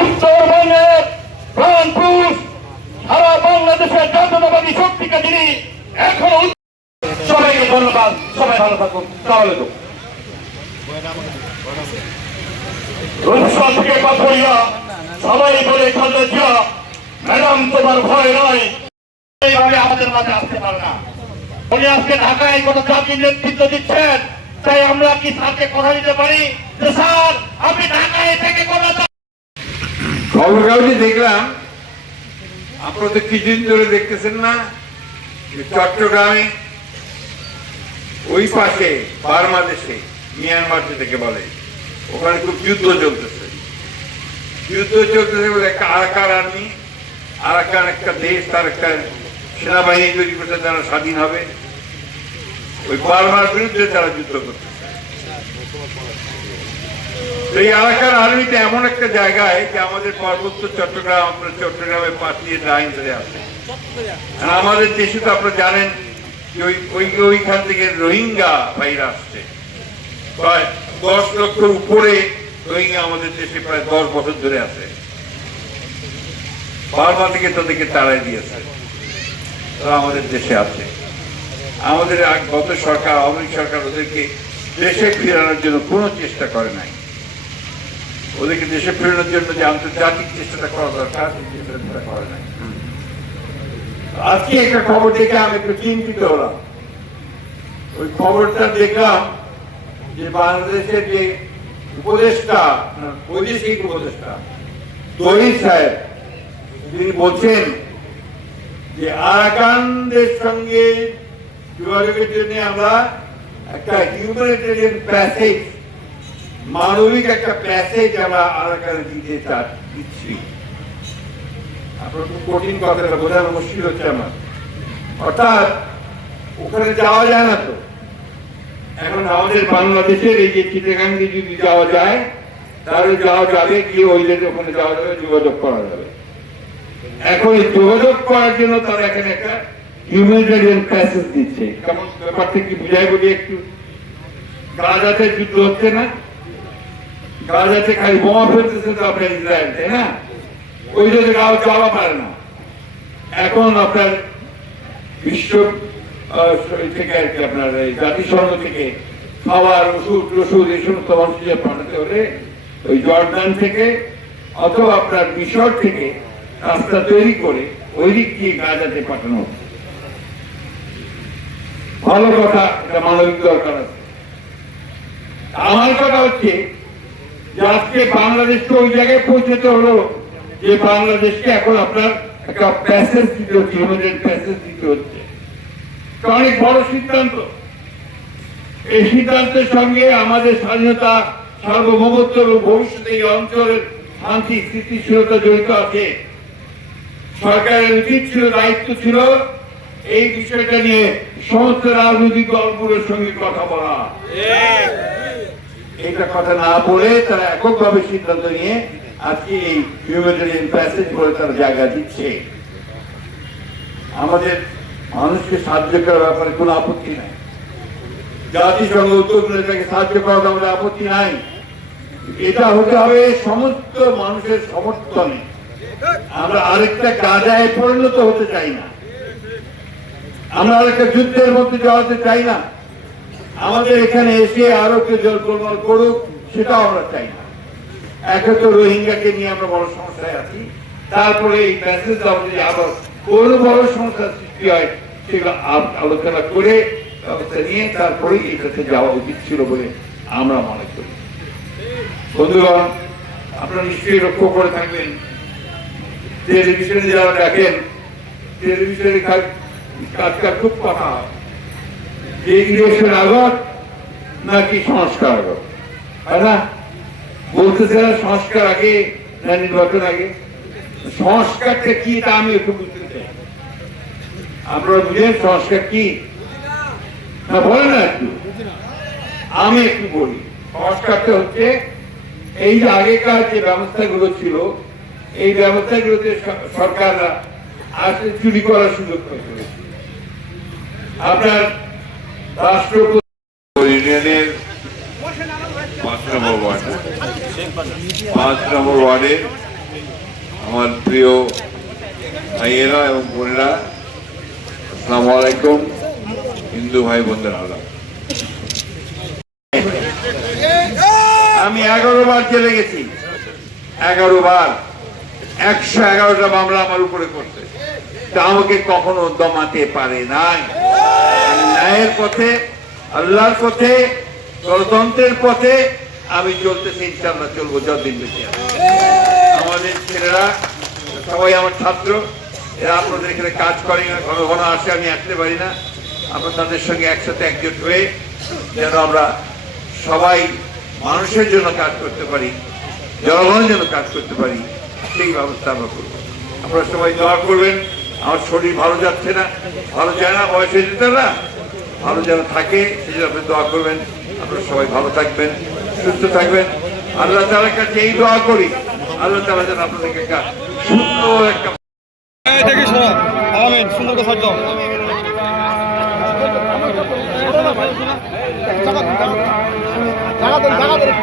উত্তরবঙ্গের প্রাণ পুরুষ সারা বাংলাদেশের জাতীয়তাবাদী শক্তিকে তিনি এখনো। সবাইকে ধন্যবাদ, সবাই ভালো থাকুন। তাহলে তো রূপসা থেকে পাথরিয়া সবাই বলে খালেদা ম্যাডাম তোমার ভয় নয়, এইভাবে আমাদের মাঝে আসতে পারে না। উনি আজকে ঢাকায় কোনো জাতির নেতৃত্ব দিচ্ছেন, তাই আমরা কি স্যারকে কথা দিতে পারি যে স্যার আপনি ঢাকায় থেকে কোনো। খবর কাগজে দেখলাম, আপনারা তো কিছুদিন ধরে দেখতেছেন না, চট্টগ্রামে ওই পাশে বাংলাদেশে মিয়ানমার থেকে বলে ওখানে খুব যুদ্ধ চলতেছে বলে একটা আরাকান আর্মি, আরাকান একটা দেশ, তার একটা সেনাবাহিনী তৈরি করতে তারা স্বাধীন হবে, ওই বার্মার বিরুদ্ধে তারা যুদ্ধ করতেছে। এই আরাকান আর্মিতে এমন একটা জায়গায় যে আমাদের পার্বত্য চট্টগ্রাম, আপনার চট্টগ্রামের পাশ দিয়ে লাইন ধরে আছে। আমাদের দেশে তো আপনারা জানেন যে ওইখান থেকে রোহিঙ্গা ভাইরা আসছে, প্রায় 10 লক্ষের উপরে রোহিঙ্গা আমাদের দেশে প্রায় 10 বছর ধরে আছে। বার্মা থেকে তাদেরকে তাড়াই দিয়েছে, তারা আমাদের দেশে আছে। আমাদের গত সরকার, আওয়ামী লীগ সরকার ওদেরকে দেশে ফেরানোর জন্য কোনো চেষ্টা করে নাই। ওদেরকে দেশে ফেরানোর জন্য যে আন্তর্জাতিক চেষ্টাটা করা দরকার, চেষ্টাটা করে নাই। আজকে একটা খবর দেখে আমি একটু চিন্তিত হলাম। ওই খবরটা দেখলাম যে বাংলাদেশের যে উপদেষ্টা, বৈদেশিক উপদেষ্টা তহিদ সাহেব, তিনি বলছেন যে আরাকানদের সঙ্গে যোগাযোগের জন্য আমরা একটা হিউম্যানিটেরিয়ান প্যাসেজ, মানবিক একটা প্যাসেজ আমরা আরাকানে দিচ্ছি। আপনার খুব কঠিন কথাটা বোঝানো মুশকিল হচ্ছে আমার। অর্থাৎ ওখানে যাওয়া যায় না তো। এখন আমাদের বাংলাদেশের এই যে চিটাগাঙ্গে যদি যাওয়া যায়, তাহলে যাওয়া যাবে, গিয়ে ওই ওখানে যাওয়া যাবে, যোগাযোগ করা যাবে। এখন এই যোগাযোগ করার জন্য তারা এখানে একটা হিউম্যানিটেরিয়ান প্যাসেজ দিচ্ছে। কেমন ব্যাপারটা কি বুঝাই বলি একটু। গাজাতে যুদ্ধ হচ্ছে না, গাজাতে খালি বোমা ফেলতেছে তো আপনার ইসরায়েল, তাই না? ওই জন্য যাওয়া পারে না। এখন আপনার বিশ্ব থেকে আর কি আপনার জাতিসংঘ থেকে খাবার, ওষুধ এই সমস্ত মানুষদের পাঠাতে হলে ওই জর্দান থেকে অথবা আপনার মিশর থেকে রাস্তা তৈরি করে ওই দিক দিয়ে গাজাতে পাঠানো হচ্ছে। ভালো কথা, এটা মানবিক দরকার আছে। আমার কথা হচ্ছে যে আজকে বাংলাদেশকে ওই জায়গায় পৌঁছতে হলো যে বাংলাদেশকে এখন আপনার একটা প্যাসেজ দিতে হচ্ছে, হিউম্যানিটেরিয়ান প্যাসেজ দিতে হচ্ছে। অনেক বড় সিদ্ধান্ত। এই সিদ্ধান্তের সঙ্গে আমাদের স্বাধীনতা, সার্বভৌমত্ব এবং ভবিষ্যতে এই অঞ্চলের শান্তি স্থিতিশীলতা জড়িত আছে। সরকারের উচিত ছিল, দায়িত্ব ছিল এই বিষয়টা নিয়ে সমস্ত রাজনৈতিক দলগুলোর সঙ্গে কথা বলা। এটা কথা না বলে তারা এককভাবে সিদ্ধান্ত নিয়ে আজকে এই হিউম্যানিটেরিয়ান প্যাসেজ বলে তারা জায়গা দিচ্ছে। আমাদের মানুষকে সাহায্য করার ব্যাপারে কোনো আপত্তি নাই, জাতিসংঘ উদ্যোগ তাকে সাহায্য করার আমাদের আপত্তি নাই। এটা হতে হবে সমস্ত মানুষের সমর্থনে। আমরা আরেকটা গাজায় পরিণত হতে চাই না, আমরা আরেকটা যুদ্ধের মধ্যে যাওয়াতে চাই না। আমাদের এখানে এসে আরো কেউ জলপ্রলয় করুক, সেটাও আমরা চাই না। একে তো রোহিঙ্গাকে নিয়ে আমরা বড় সমস্যায় আছি, তারপরে এই প্যাসেজ যদি আবার কোন বড় সমস্যার সৃষ্টি হয় সেগুলো আলোচনা করে ব্যবস্থা নিয়ে তারপরেই এটাতে যাওয়া উচিত ছিল বলে আমরা মনে করি। বন্ধুগণ, আপনারা নিশ্চয়ই লক্ষ্য করে থাকবেন, টেলিভিশনে যারা দেখেন, টেলিভিশনে কাজকার খুব কথা হয় যে ইলেকশন আগত নাকি সংস্কার আগত, তাই না? বলতেছে না সংস্কার আগে না নির্বাচন আগে। সংস্কারটা কি তা আমি একটু বুঝতে চাই। আপনারা বুঝেন সংস্কার কি না? বলেন না একটু, আমি একটু বলি। সংস্কারটা হচ্ছে এই যে আগেকার যে ব্যবস্থাগুলো ছিল, এই ব্যবস্থাগুলোতে সরকাররা আসলে চুরি করার সুযোগ পেয়েছিল। আপনার রাষ্ট্রপতি ইউনিয়নের 5 নম্বর ওয়ার্ড, 5 নম্বর ওয়ার্ডের আমার প্রিয় ভাইয়েরা এবং বোনেরা, আসসালামু আলাইকুম। হিন্দু ভাই বোনদের আলাদা, আমি 11 বার জেলে গেছি, 11 বার, 111টা মামলা আমার উপরে করছে, তা আমাকে কখনো দমাতে পারে নাই। ন্যায়ের পথে, আল্লাহর পথে, গণতন্ত্রের পথে আমি চলতেছি, ইনশাআল্লাহ চলবো যতদিন বেঁচে আছে। আমাদের ছেলেরা সবাই আমার ছাত্র, এরা আপনাদের এখানে কাজ করে না, ঘন ঘন আসে, আমি আসতে পারি না। আমরা তাদের সঙ্গে একসাথে একজোট হয়ে যেন আমরা সবাই মানুষের জন্য কাজ করতে পারি, জনগণের জন্য কাজ করতে পারি, সেই ব্যবস্থা আমরা করব। আপনারা সবাই দোয়া করবেন। আমার শরীর ভালো যাচ্ছে না, ভালো যায় না, বয়স হয়ে যেতে না, ভালো যেন থাকে সেই জন্য আপনি দোয়া করবেন। আপনারা সবাই ভালো থাকবেন, সুস্থ থাকবেন। আল্লাহ তাআলার কাছে এই দোয়া করি, আল্লাহ তাআলা যেন আপনাদেরকে একটা সুন্দর একটা সুন্দর করে সাজ দাও। জায়গা দেন, জায়গা দেন।